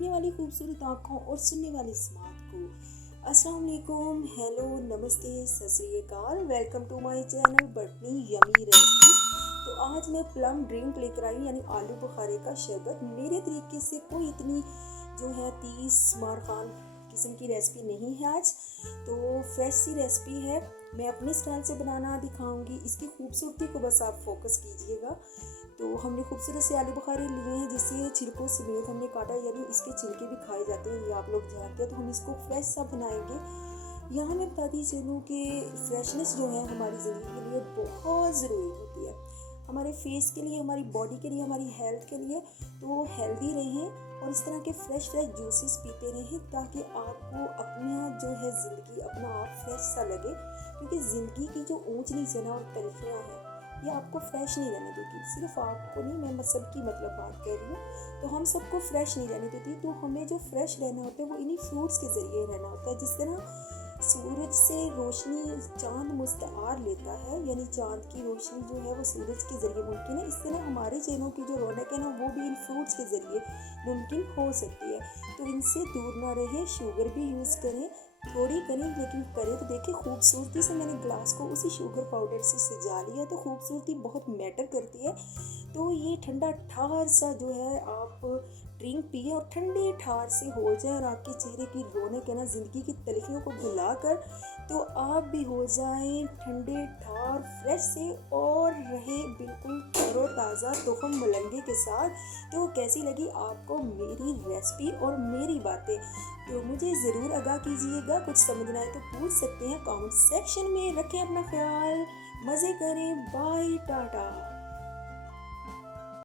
देखने वाली खूबसूरत आँखों और सुनने वाली स्मार्ट को अस्सलाम वालेकुम, हेलो, नमस्ते, सत श्री अकाल। वेलकम टू माय चैनल बटनी यमी रेसिपीज। तो आज मैं प्लम ड्रिंक लेकर आई यानी आलू बुखारे का शरबत। मेरे तरीके से कोई इतनी जो है 30 मार खान किस्म की रेसिपी नहीं है आज, तो फ्रेश सी रेसिपी है। मैं अपने स्टाइल से बनाना दिखाऊंगी। इसकी खूबसूरती को बस आप फोकस कीजिएगा। तो हमने खूबसूरत से आलू बुखारे लिए हैं जिसे छिलकों समेत हमने काटा, यानी इसके छिलके भी खाए जाते हैं, ये आप लोग जानते हैं। तो हम इसको फ्रेश सा बनाएंगे। यहाँ मैं बताती चलूँ कि फ्रेशनेस जो है हमारी ज़िंदगी के लिए बहुत ज़रूरी होती है, हमारे फेस के लिए, हमारी बॉडी के लिए, हमारी हेल्थ के लिए। तो हेल्दी रहें और इस तरह के फ्रेश जूसेस पीते रहें ताकि आपको अपना जो है ज़िंदगी अपना आप फ्रेश सा लगे। क्योंकि ज़िंदगी की जो ऊंच नीच है ना और तलखियाँ हैं, ये आपको फ्रेश नहीं रहने देती। सिर्फ आपको नहीं, मैं सबकी मतलब बात कर रही हूँ। तो हम सबको फ्रेश नहीं रहने देती। तो हमें जो फ्रेश रहना होता है वो इन्हीं फ्रूट्स के ज़रिए रहना होता है। जिस तरह सूरज से रोशनी चांद मुस्तार लेता है, यानी चांद की रोशनी जो है वो सूरज के ज़रिए मुमकिन है, इस तरह हमारे चेहरों की जो रौनक है ना वो भी इन फ्रूट्स के ज़रिए मुमकिन हो सकती है। तो इनसे दूर ना रहें। शुगर भी यूज़ करें, थोड़ी करें लेकिन करें तो देखिए खूबसूरती से। मैंने ग्लास को उसी शुगर पाउडर से सजा लिया, तो खूबसूरती बहुत मैटर करती है। तो ये ठंडा ठार सा जो है आप ड्रिंक पिए और ठंडे ठार से हो जाए और आपके चेहरे की रौनक है ना ज़िंदगी की तलखियों को भुलाकर तो आप भी हो जाएं ठंडे ठार फ्रेश से और रहे बिल्कुल तरोताज़ा तुखम मलंगे के साथ। तो कैसी लगी आपको मेरी रेसिपी और मेरी बातें, तो मुझे ज़रूर आगाह कीजिएगा। कुछ समझना है तो पूछ सकते हैं कमेंट सेक्शन में। रखें अपना ख्याल, मज़े करें, बाय टाटा।